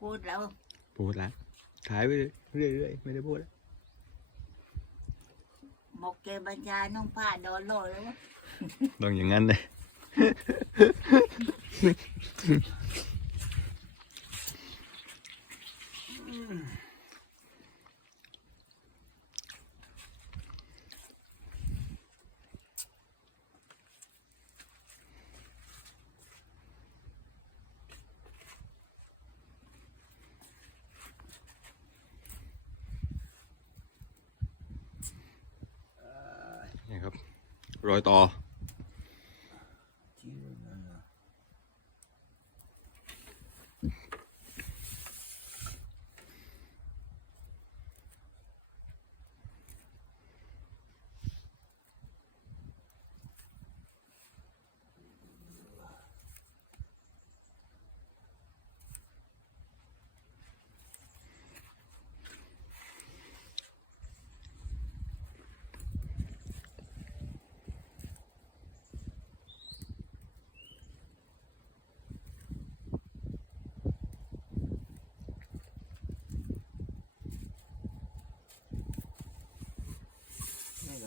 พูดแล้วพูดแล้วถ่ายไปเรื่อยๆไม่ได้พูดแล้วหมกเกบัญญาน้องผ้าดอนโลแล้ววะต้องอย่างนั้นเลย นี่ครับ รอยต่อ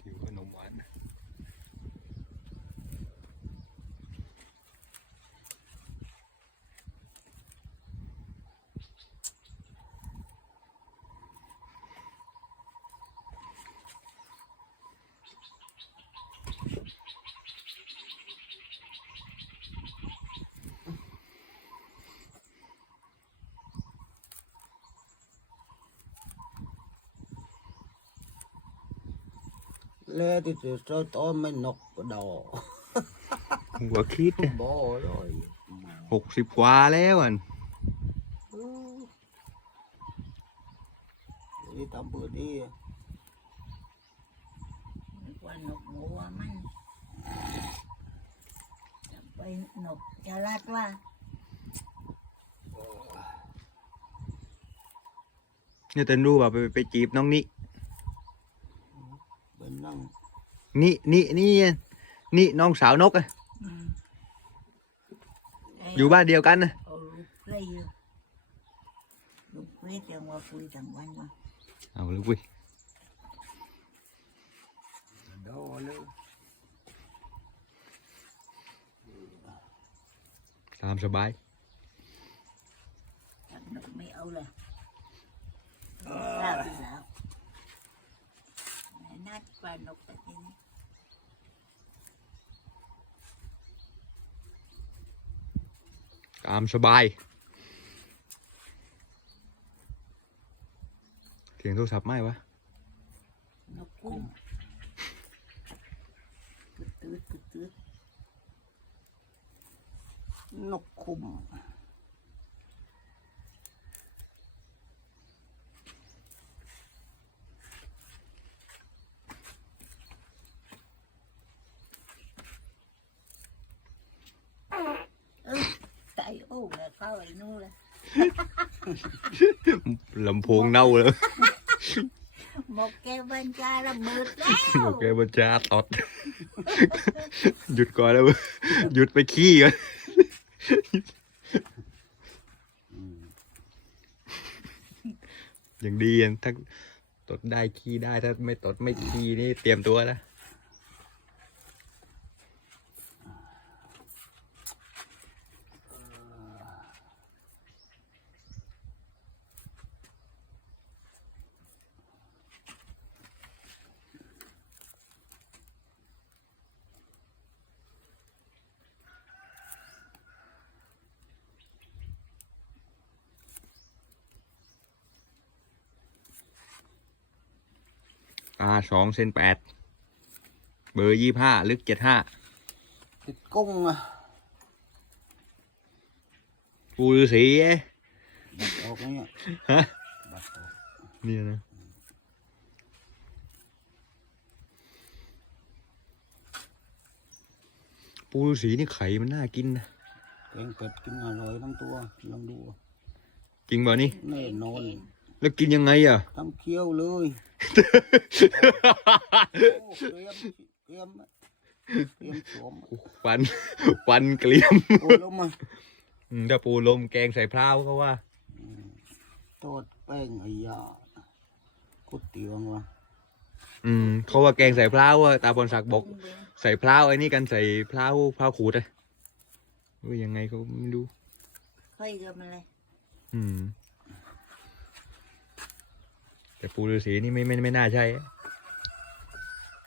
ผิวขนมหวานนะ lê thì từ rồi tôi mới nọc cái đồ หัวคิด bò rồi หกสิบกว่าแล้วอะ đi tầm bữa đi นึกว่านกหัวมันจะไปนกจะรัดว่าเนี่ยแต่รู้ว่าไปไปจีบน้องนี่ bên năng นี่นี่นี่นี่น้องสาวนกอะอืมเอยู่บ้านเดียวกันนะเอาลูกเล่ยอยู่ลูกเล่ยจังว่าคุยทั้งวันว่าเอาเลยเว้ย đồ luôn ตามสบาย จังนกไม่เอาเลยลาบแล้วแม่นัดกว่านกแต่ทีนี้ ตามสบาย เสียงโทรศัพท์ไหมวะนกกุ้งกึดตืดกึดตืดนกคุ้มโอ้แล้ว เข้าไอ้นู่นเลยลำโพงเน่าเลยหมกแกบัญชาระเบิดแล้วโอเคบัญชาตอด หยุดก่อนแล้วเว้ยหยุดไปขี้ก่อน อย่างดีอะถ้าตดได้ขี้ได้ถ้าไม่ตดไม่ขี้นี่เตรียมตัวแล้ว อ่าสองเซนแปดเบอร์ยี่ห้าลึกเจ็ดห้า thịt cung à ปูฤาษีเอ๊ะ bật ột nha ฮะ bật ột เนี่ยนะปูฤาษีนี่ไข่มันน่ากินนะ kèn thịt kinh hà rồi năm tua năm đua จริงเปล่านี่ nè nồi แล้วกินยังไงอะ thăm khiêu lươi Ô, kem kem kem xuống ฟัน ฟันเกลียม cô lông mà อืมถ้าปูลมแกงใส่พร้าวเขาว่า โทษแป้งไอ้ยากุดเตียงวะอืมเขาว่าแกงใส่พร้าวอะตาบอลศักดิ์บอกปรุงไปใส่พร้าวไอ้นี่กันใส่พร้าวพร้าวขูดอะว่ายังไงเขาไม่รู้ ค่อยกับอะไรอืม แต่ปูฤาษีนี่ไม่ไม่ไม่น่าใช่อะ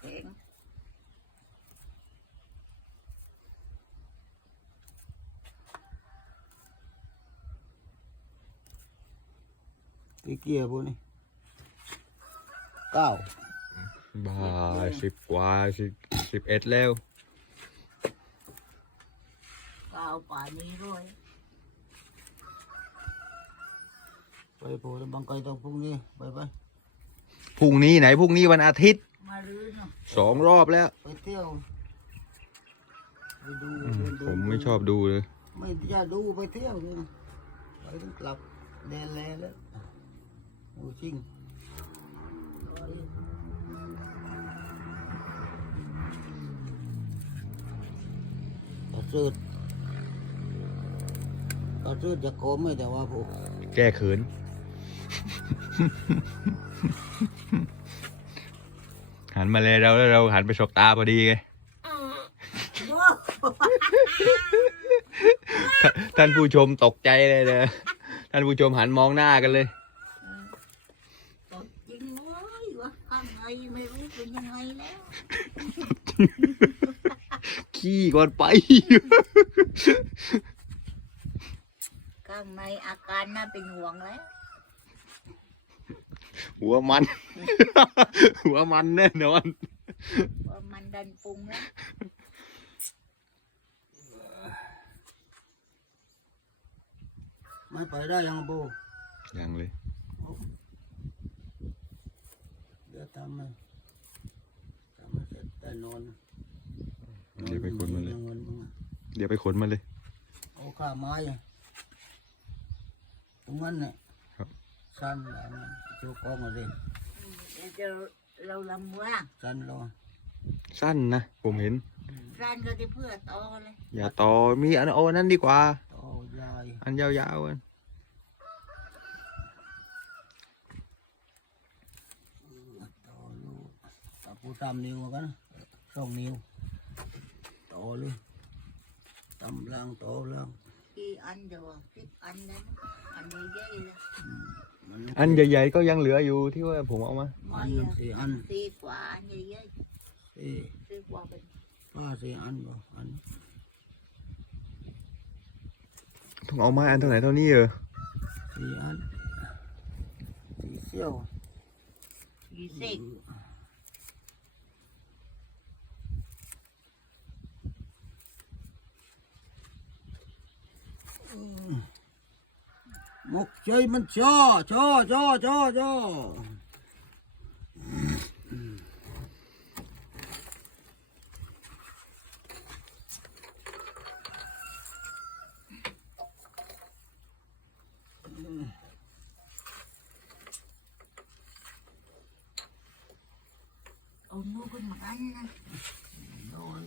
แข็งตีเกียร์พวกนี้เก้าบ้าสิบกว่าสิบสิบเอ็ดแล้วก็เอาป่านี้ด้วยไปโพธิ์บังไกตรงพรุ่งนี้ไปไป พรุ่งนี้ไหนพรุ่งนี้วันอาทิตย์มารื้อเนาะสองรอบแล้ว ไปเที่ยวไปดูอืมเดินดูผมไม่ชอบดูเลย ไม่จะดูไปเที่ยวเลยไปต้องกลับแดนแลแล้วโอ้จริงกระสืดกระสืดจะโกมไม่แต่ว่าผมแก้เขิน หันมาเลยเราแล้วเราหันไปสบตาพอดีไงโอ้ท่าท่านผู้ชมตกใจเลยนะท่านผู้ชมหันมองหน้ากันเลยตกจริงเว้ยวะข้างในไม่รู้เป็นยังไงแล้วขี้ก่อนไปข้างในอาการน่าเป็นห่วงแล้ว หัวมัน หัวมันแน่นอนว่ามันดันปรุงแล้วไม่ไปได้ยังโบยังเลย เดี๋ยวทำให้ทำให้เสร็จแต่นอนเดี๋ยวไปขนมาเลยงินมึงอะเดี๋ยวไปขนมาเลย เอาข้าไม้อะตรงนั้นเนี่ย ครับสั้นแล้วมันชูกองอะไรเดี๋ยวเราลำว่าสั้นรอสั้นนะผมเห็น ร้านก็จะเพื่อโตเลยอย่าต่อมีอันเอาอันนั้นดีกว่าโตใหญ่อันยาวๆอันโตลูกตะปูตามนิ้วกันนะสองนิ้วโตเลยตำล่างโตล่างกี่อันเดียวสิบอันนั้นอันใหญ่ๆเลยมัน อันใหญ่ ๆ ก็ยังเหลืออยู่ที่ว่าผมเอามาอัไม่นอะสี่อันสี่กว่าอันใหญ่สี่ๆสี่กว่าเป็นป้าสี่อันบ่อันต้องเอามาอันเท่าไหร่เท่านี้เออสี่อันสี่เซี่ยวยี่สิบมกใจมั นช่อช่อช่อช่อช่อเอานูขึ้นมาอันนะ น้อย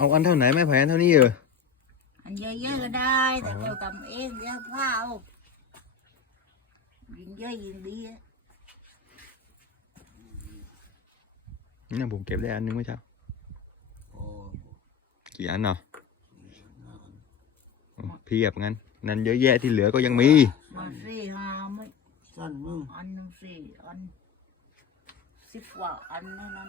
เอาอันเท่าไหนไม่แพงเท่านี้เอออันเยอะๆก็ได้ แต่เราทำเองเดี๋ยวผ้าเอายิงเยอะยิงดีอะนี่ผมเก็บได้อันนึงเมื่อเช้าโอ้กี่อันเนาะโอ้เพียบงั้น นั่นเยอะแยะที่เหลือก็ยังมีมันสี่ห้าไม่สั้นมึงอันหนึ่งสี่อันสิบกว่าอันนั่นนะ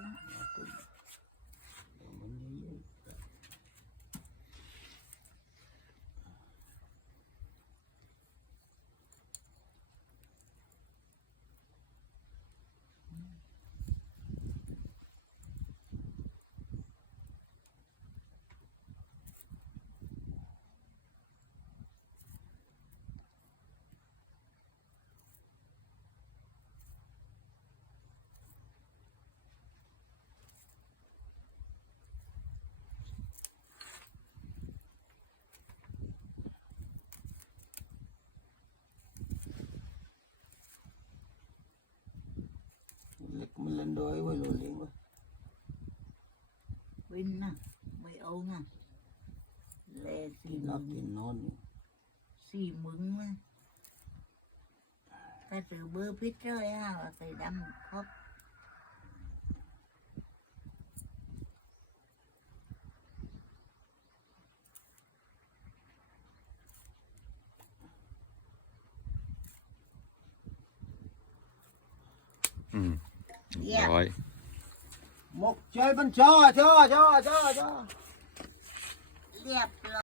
เล่นด้วยไว้โรลิงไว้วินนะไม่เอานะแลสี่นัมึก งกินนอนอยู่สี่มึง